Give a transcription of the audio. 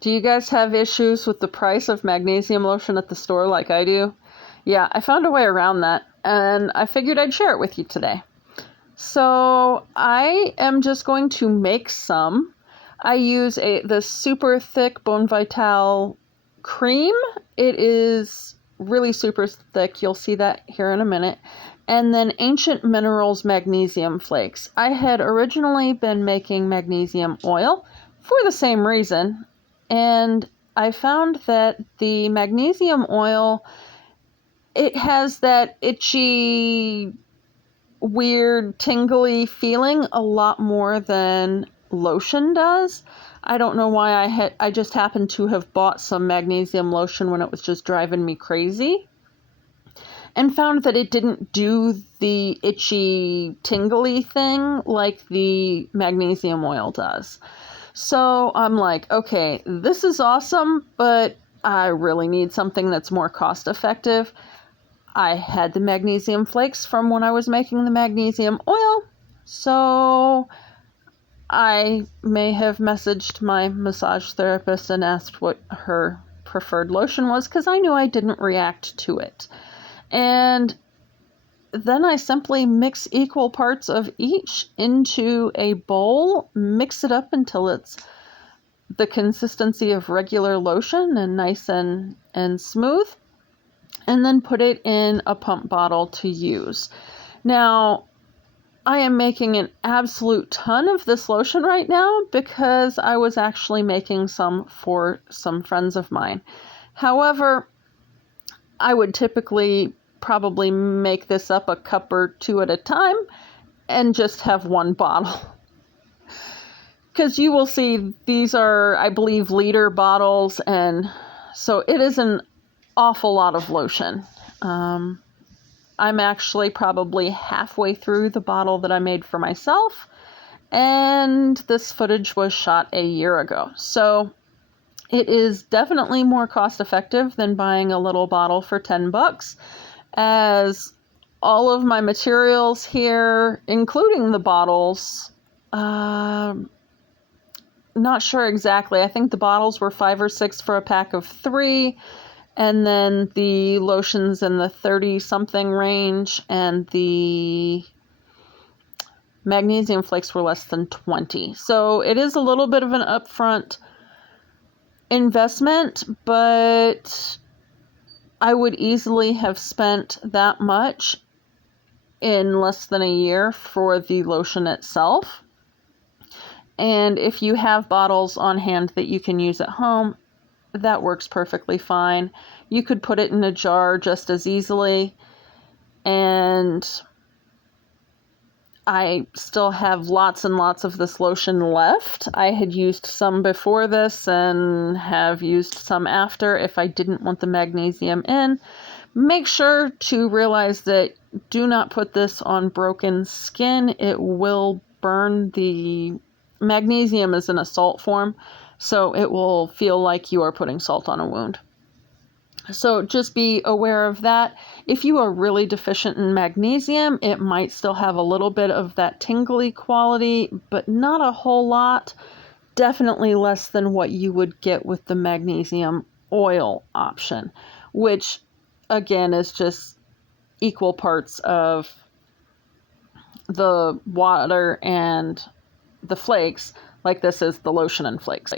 Do you guys have issues with the price of magnesium lotion at the store like I do? Yeah, I found a way around that, and I figured I'd share it with you today. So I am just going to make some. I use the super thick Bone Vital cream. It is really super thick. You'll see that here in a minute. And then Ancient Minerals magnesium flakes. I had originally been making magnesium oil for the same reason. And I found that the magnesium oil, it has that itchy, weird, tingly feeling a lot more than lotion does. I don't know why I just happened to have bought some magnesium lotion when it was just driving me crazy, and found that it didn't do the itchy, tingly thing like the magnesium oil does. So I'm like, okay, this is awesome, but I really need something that's more cost effective. I had the magnesium flakes from when I was making the magnesium oil, so I may have messaged my massage therapist and asked what her preferred lotion was, because I knew I didn't react to it. And then I simply mix equal parts of each into a bowl, mix it up until it's the consistency of regular lotion and nice and smooth, and then put it in a pump bottle to use. Now, I am making an absolute ton of this lotion right now because I was actually making some for some friends of mine. However, I would typically probably make this up a cup or two at a time and just have one bottle. Because you will see these are, I believe, liter bottles, and so it is an awful lot of lotion. I'm actually probably halfway through the bottle that I made for myself, and this footage was shot a year ago. So it is definitely more cost effective than buying a little bottle for $10, as all of my materials here, including the bottles, not sure exactly. I think the bottles were $5 or $6 for a pack of 3. And then the lotions in the 30-something range, and the magnesium flakes were less than 20. So it is a little bit of an upfront investment, but I would easily have spent that much in less than a year for the lotion itself. And if you have bottles on hand that you can use at home, that works perfectly fine. You could put it in a jar just as easily, and I still have lots and lots of this lotion left. I had used some before this and have used some after if I didn't want the magnesium in. Make sure to realize that do not put this on broken skin. It will burn. The magnesium is in a salt form, so it will feel like you are putting salt on a wound. So just be aware of that. If you are really deficient in magnesium, it might still have a little bit of that tingly quality, but not a whole lot. Definitely less than what you would get with the magnesium oil option, which again is just equal parts of the water and the flakes, like this is the lotion and flakes.